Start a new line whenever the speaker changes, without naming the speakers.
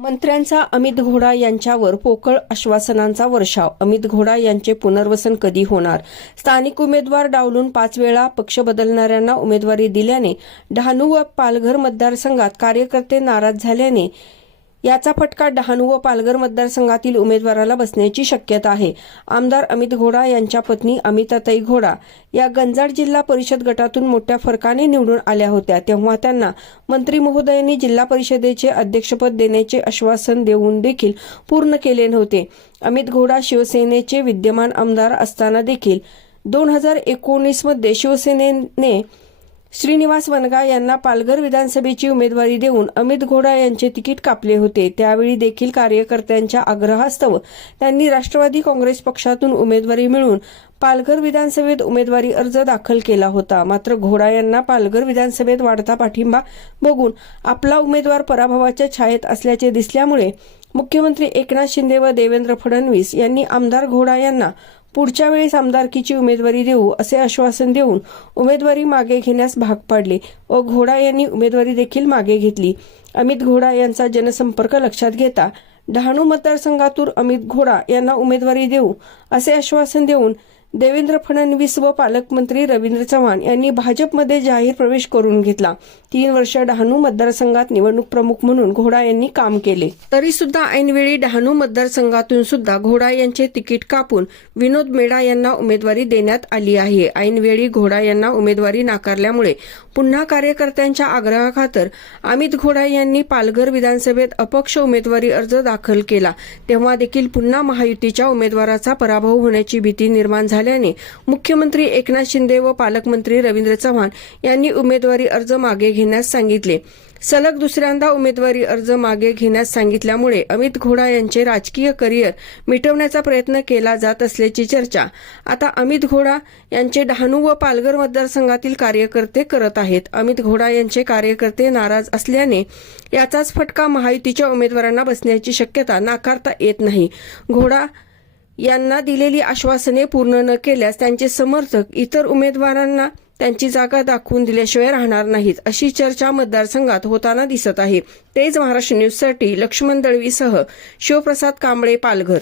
मंत्र्यांचा अमित घोडा यांच्यावर पोकळ आश्वासनांचा वर्षाव. अमित घोडा यांचे पुनर्वसन कधी होणार? स्थानिक उमेदवार डावलून पाच वेळा पक्ष बदलणाऱ्यांना उमेदवारी दिल्याने डहाणू व पालघर मतदारसंघात कार्यकर्ते नाराज झाल्याने याचा फटका डहाणू व पालघर मतदारसंघातील उमेदवाराला बसण्याची शक्यता आहे. आमदार अमित घोडा यांच्या पत्नी अमिताताई घोडा या गंजाड जिल्हा परिषद गटातून मोठ्या फरकाने निवडून आल्या होत्या. तेव्हा त्यांना मंत्री महोदयांनी जिल्हा परिषदेचे अध्यक्षपद देण्याचे आश्वासन देऊन देखील पूर्ण केले नव्हते. अमित घोडा शिवसेनेचे विद्यमान आमदार असताना देखील दोन हजार एकोणीसमध्ये शिवसेनेने श्रीनिवास वनगा यांना पालघर विधानसभेची उमेदवारी देऊन अमित घोडा यांचे तिकीट कापले होते. त्यावेळी देखील कार्यकर्त्यांच्या आग्रहास्तव त्यांनी राष्ट्रवादी काँग्रेस पक्षातून उमेदवारी मिळवून पालघर विधानसभेत उमेदवारी अर्ज दाखल केला होता. मात्र घोडा यांना पालघर विधानसभेत वाढता पाठिंबा बघून आपला उमेदवार पराभवाच्या छायेत असल्याचे दिसल्यामुळे मुख्यमंत्री एकनाथ शिंदे व देवेंद्र फडणवीस यांनी आमदार घोडा यांना पुढच्या वेळेस आमदारकीची उमेदवारी देऊ असे आश्वासन देऊन उमेदवारी मागे घेण्यास भाग पाडले व घोडा यांनी उमेदवारी देखील मागे घेतली. अमित घोडा यांचा जनसंपर्क लक्षात घेता डहाणू मतदारसंघातून अमित घोडा यांना उमेदवारी देऊ असे आश्वासन देऊन देवेंद्र फडणवीस व पालकमंत्री रवींद्र चव्हाण यांनी भाजपमध्ये जाहीर प्रवेश करून घेतला. तीन वर्ष डहाणू मतदारसंघात निवडणूक प्रमुख म्हणून घोडा यांनी काम केले. तरी सुद्धा ऐनवेळी डहाणू मतदारसंघातून सुद्धा घोडा यांचे तिकीट कापून विनोद मेडा यांना उमेदवारी देण्यात आली आहे. ऐनवेळी घोडा यांना उमेदवारी नाकारल्यामुळे पुन्हा कार्यकर्त्यांच्या आग्रहाखातर अमित घोडा यांनी पालघर विधानसभेत अपक्ष उमेदवारी अर्ज दाखल केला. तेव्हा देखील पुन्हा महायुतीच्या उमेदवाराचा पराभव होण्याची भीती निर्माण झाली. झाल्याने मुख्यमंत्री एकनाथ शिंदे व पालकमंत्री रवींद्र चव्हाण यांनी उमेदवारी अर्ज मागे घेण्यास सांगितले. सलग दुसऱ्यांदा उमेदवारी अर्ज मागे घेण्यास सांगितल्यामुळे अमित घोडा यांचे राजकीय करिअर मिटवण्याचा प्रयत्न केला जात असल्याची चर्चा. आता अमित घोडा यांचे डहाणू व पालघर मतदारसंघातील कार्यकर्ते करत आहेत. अमित घोडा यांचे कार्यकर्ते नाराज असल्याने याचाच फटका महायुतीच्या उमेदवारांना बसण्याची शक्यता नाकारता येत नाही. घोडा यांना दिलेली आश्वासने पूर्ण न केल्यास त्यांचे समर्थक इतर उमेदवारांना त्यांची जागा दाखवून दिल्याशिवाय राहणार नाहीत अशी चर्चा मतदारसंघात होताना दिसत आहे. तेच महाराष्ट्र न्यूजसाठी लक्ष्मण दळवीसह शिवप्रसाद कांबळे पालघर.